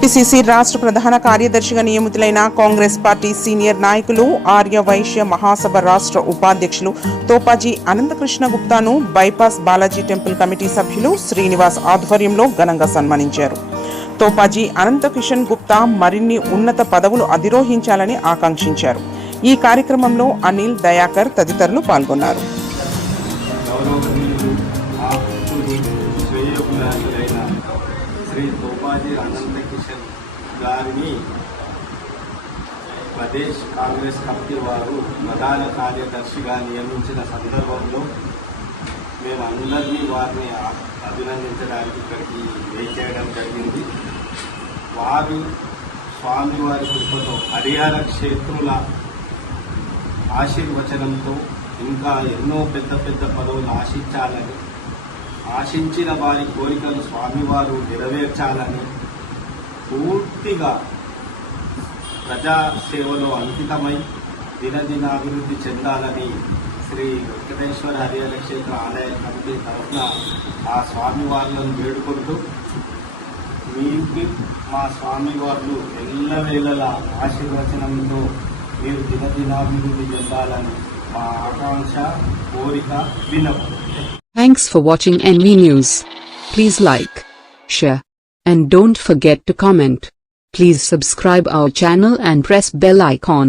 TPCC రాష్ట్ర ప్రధాన కార్యదర్శిగా నియమితులైన కాంగ్రెస్ పార్టీ సీనియర్ నాయకులు ఆర్య వైశ్య మహాసభ రాష్ట్ర ఉపాధ్యక్షులు తోపాజీ అనంతకృష్ణ గుప్తాను బైపాస్ బాలాజీ టెంపుల్ కమిటీ సభ్యులు శ్రీనివాస్ ఆధ్వర్యంలో ఘనంగా సన్మానించారు. తోపాజీ అనంతకిషన్ గుప్తా మరిన్ని ఉన్నత పదవులు అధిరోహించాలని ఆకాంక్షించారు. ఈ కార్యక్రమంలో అనిల్, దయాకర్ తదితరులు పాల్గొన్నారు. శ్రీ తోపాజీ అనంతకిషన్ గారిని ప్రదేశ్ కాంగ్రెస్ కమిటీ వారు ప్రధాన కార్యదర్శిగా నియమించిన సందర్భంలో మేమందరినీ వారిని అభినందించడానికి ఇక్కడికి వేయడం జరిగింది. వారు స్వామివారి కృపతో హరిహర క్షేత్రుల ఆశీర్వచనంతో ఇంకా ఎన్నో పెద్ద పెద్ద పదవులు ఆశించాలని, ఆశించిన వారి కోరికలు స్వామివారు నెరవేర్చాలని, పూర్తిగా ప్రజాసేవలో అంకితమై దినదినాభివృద్ధి చెందాలని శ్రీ వెంకటేశ్వర హరిహర క్షేత్ర ఆలయ కమిటీ తరఫున ఆ స్వామివార్లను వేడుకుంటూ మీకు మా స్వామివార్లు ఎల్లవేళలా ఆశీర్వచనంతో మీరు దినదినాభివృద్ధి చెందాలని మా ఆకాంక్ష, కోరిక, విన్నపం. Thanks for watching NV News. Please like, share, and don't forget to comment. Please subscribe our channel and press bell icon.